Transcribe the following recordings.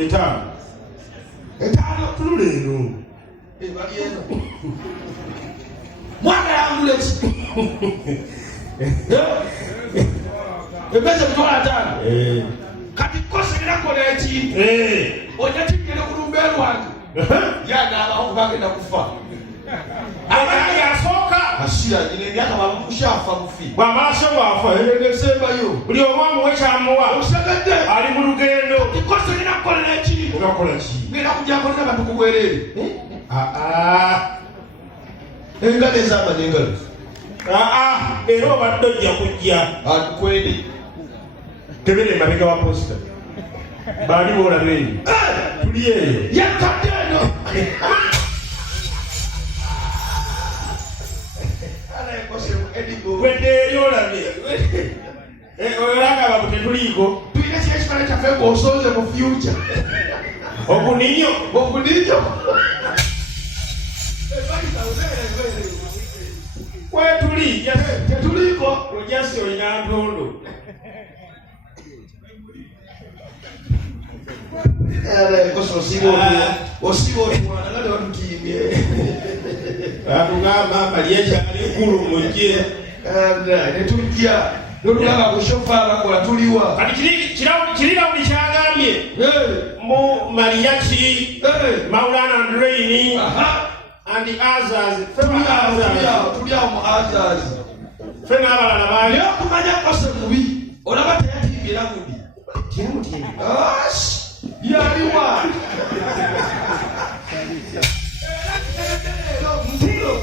Etano tululeno balieno mwana yangu leti ebeze mtola tano kati kose nako leti onyati ngene kulumberu wangu yana abaho bagenda kufa abali asoka ashira ile myaka bamushafa kufi bwamaraso bafa elegesemba yo buli omwamu wechamuwa usagade ali mu lugendo kose nako leti unakola ki ngena kujako na bantu kubwerere engale zama nengale ero badojja kujja kweli tebele mabega wa posta bali bora beni tuliyeyo yakateno ala ekose edigo wende yolabe oyolanga babuke tuliko tuine kyekikale kyaffe ng'osonze mu future okuninyo kwetuli tetuliko ojasi olina ntondo osiba otuwana nale watutiimye atugamba malyekyali nkulu mujje netujja nolulaba kushofa bakola tuliwa kati kirira buli kyagambye mu maliyaki maulana andreini and the others tuliawo mu others fena abalala bali okumanya kose mubi olaba teyatimbira mubi yaliwa ntilo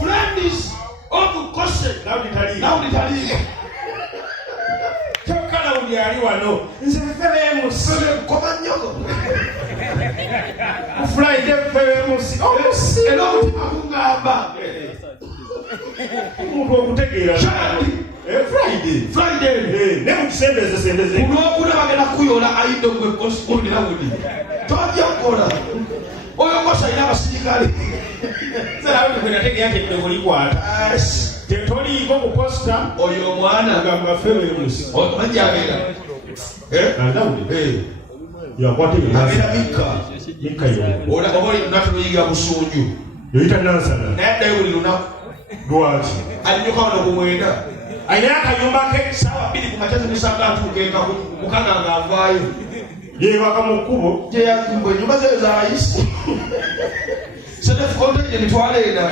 friends okukose nawulitaliiga kyokala uli ali wano nze febemusi komanyoko friday febemusi omusi era omutima gungamba omuntu okutegeera friday ne mukisembezesembeze kulwokuna bagenda kuyola aido gwe kosikundi nawuli tojja kukola oyo kosa ina abasirikale nategeera teddogo likwata tetoliiko ku posta oyo omwana gamba febemusi manjabeera andawuli yakwata abeera mikka yo oba oli lunaku luyiga busunju yoyita nansana naye addayo buli lunaku lwaki alinyoka wano ku mwenda ayinayo akayumba ke saawa 2 ku makya zimusanga atuukeeka mukaga ng'avaayo yeebaka mu kkubo gyeyazimbwa ennyumba ze zaayisi senefukonteje nitwaleena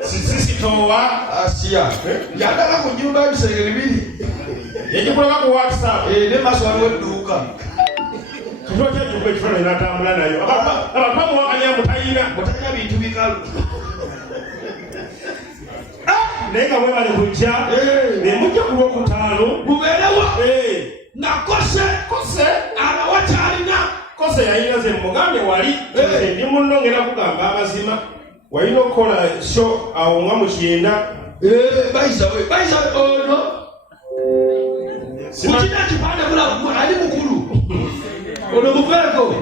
sisitowa asiya yandala ku nyumba y'ebisenge 2 yegikulaka ku whatsapp ne maaso waliwo edduuka kituwa kyajjukwa ekifaananyi n'atambula nayo abantu bamuwakanya mutalina bintu bikalu naye nga mwebale kujja nemujja ku lwokutaano mubeerewo nga kose abawakyalina kose yalina ze mugambye wali ndi munno ngenda kugamba amazima walina okukola sho awo nga mu kyenda bayisawe ono mukina kipande bulamu ali mukulu ono muveeko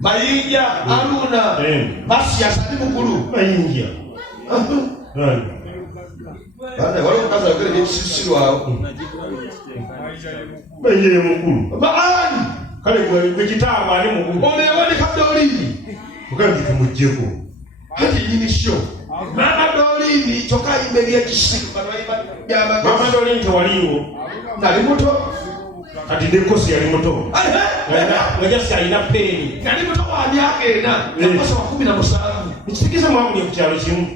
mayinja aruna masiyasa ali mukulu mayinja waliwo omukazi ayogere byekisisirwawo mayinja ye mukulu maani kale gwe kitaabu ali mukulu oneewandika dooliini mugambi tumuggyeko hati nyinisho mama dooliini kyokka ayimba ebyekisiru mama dooliini tewaliiwo nali muto kati nekosi yali muto ngajasi alina peeni nali muto wa myaka ena nakosa wa 17 ekitikiza mwabulye ku kyalo kimu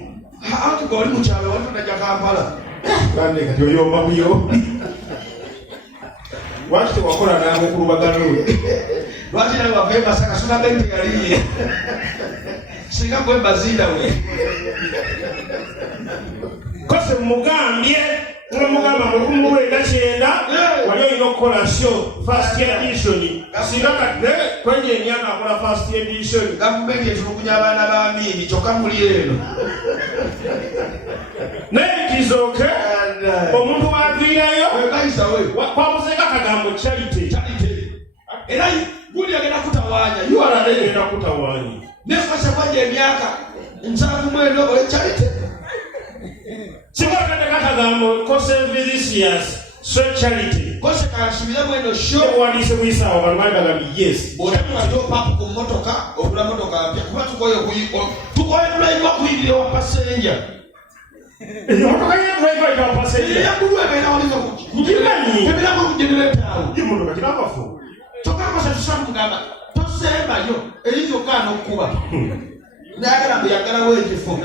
anti gwe oli mu kyalo wali tunajja Kampala kande kati oyomba buyo lwaki tewakola n'amukulubagano lwaki nawe wava emasaka sunaga nti yaliye singa gwe mbazinda we kose mugambye nga mugamba mu 1999 wali olina okukola show first edition singa kati kwenye emyaka akola first edition gavumenti etulugunya abaana ba miini kyokka muli eno naye kizooke omuntu waviirayo kwamuzeeka akagambo charity era guli agenda kutawaanya yuwalalagenda kutawaanya nefasa kwanja emyaka 7 ole charity Simba kata kata gamo kose visicious so charity Kose kasubira mweno show. Wandise kuisawa balumani bagambi yes. Olamu ado papu ku motoka, obula motoka apya. Kuba tukoye drive kuyirira wa passenger. Motoka ye drive wa passenger. Ya kulwe bena walizo kuki. Ngimanyi. Tebera mu generator. Ndi motoka kinabafu. Tokakosa tusamu kugamba. Tosemba yo erizo kana okuba. Ndagala mbiyagala wekifo.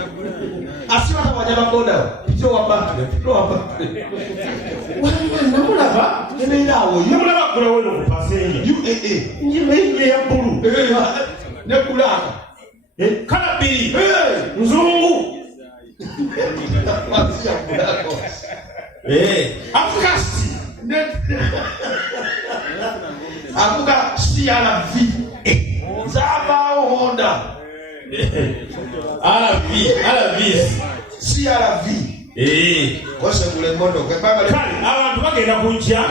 Asiba tabanyaba boda. Pito wabaka. Namulaba nebeerawo namulaba kula weno ku passenger UAA njimenge ya bulu ne kulaka kala biri nzungu Masia kulako afukasti avuga CRV zabaawo Honda CRV kose kule moto kwepanga kale abantu bagenda kujja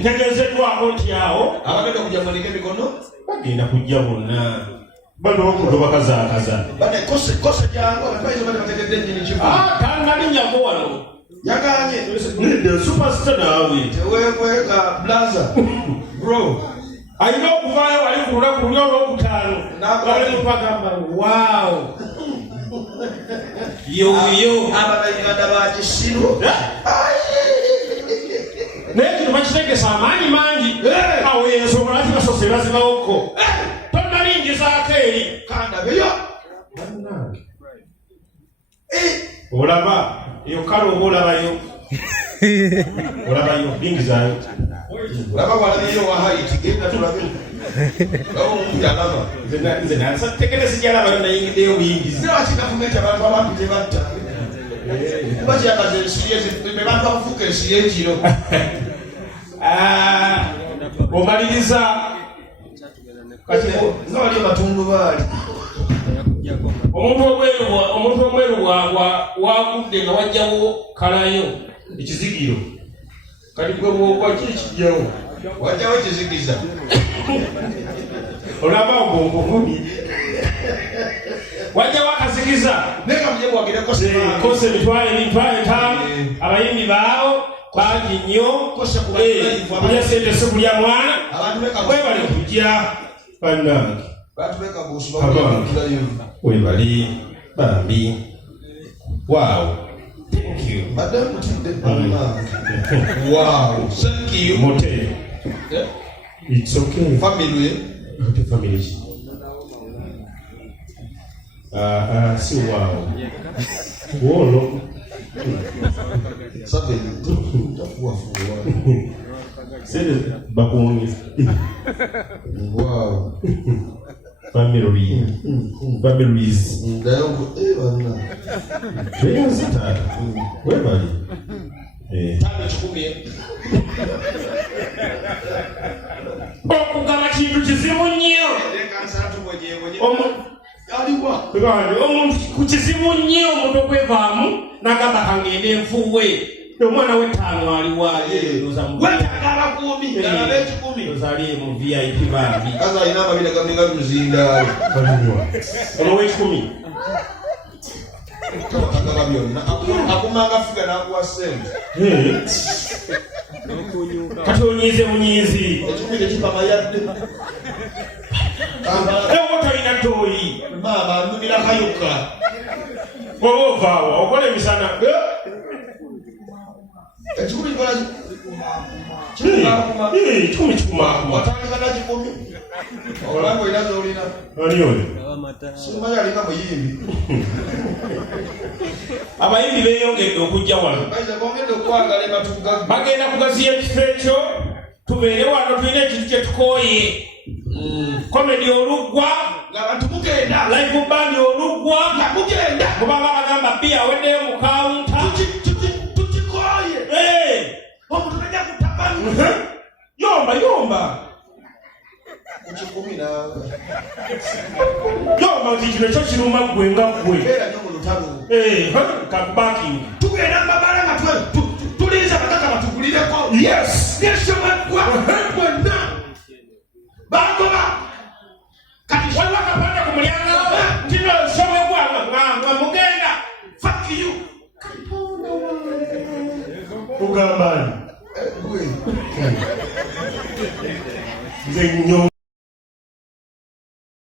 ntegezeddwako nti awo abagenda kujja mwanike mikono bagenda kujja bonna bano okuto bakazaakaza bane kose jangu abapaizo bane bategedde enjini kivu tangalinyako wano yaganye nide superstar naawe tewekweka blaza bro ayina okuvaayo wali ku lunaku luli olwokutaano nabalepagamba waawo yoyo abalayiganda bakisiru naye kino bakitegesa amaanyi mangi awo ensonga lati basose bazibawoko tonalingizaako eri kandabeyo olaba eyo kale oba olabayo lingizayo olaba walabeyo wahaiti genda tulabe omuntu yalaba nze nasategere sijalabayo nayingiddeyo buyingizi sewakigavumenti abantu abantu tebatta kuba kyakaza ensiri bebantu abafuuka ensiri ekiro omaliriza nga wali abatundu baali omuntu omweru wagudde nga wajjawo kalayo ekizigiro kati gwe bwogwa kiri kijjawo wajjawo ekizigiza olaba ogonkokuni wajjawo akazigiza naye nga mujemu kose emitwalo 5 abayimbi baawo bangi nnyo kulya sente si kulya mwana webali kujja bannange webali bambi waawo thank you wow thank you motel it's okay family si waawo wolo sabe tafuwa sede bakuongeza wow families ndayongo bana bega zita webali tano chikumye okugaba kintu kizibu nnyo omuntu ku kizibu nnyo omuntu okwevaamu n'agamba kangende enfuwe omwana w'ettaano aliwaayo wetagala kumi galaba ekikumi ozali mu VIP bambi kaza alina amabiri gaminga luzindaalo ono w'ekikumi agaba byonna akumanga fuga n'akuwa sente kati onyiize bunyiizi ekikumi tekipama yadde ewo tolina tooyi maama nnumira kayuka oba ovaawa okola emisana ekikumi kikola kikumi kikumaakuma watandika na kikumi olanga olina zolina ani oyo simanyi alina muyimbi abayimbi beeyongedde okujja wano bongedde okwagala ematuga bagenda kugaziya ekifo ekyo tubeere wano tulina ekintu kye tukooye komedi oluggwa ng'abantu mugenda live band oluggwa nga mugenda kubanga bagamba bbi aweddeyo mu kawunta tukikooye omuntu najja kutabanu yomba kukikumi naawe yomba nti kino ekyo kiruma ggwe nga ggwe era nyo mu lutalo kakubaking tugenda mbabala nga tulinza bataka batugulireko yes nesomagwa bwonna bagoba kati waliwo akapande ku mulyango kino somegwa nga mugenda fuck you ugambani nze nnyo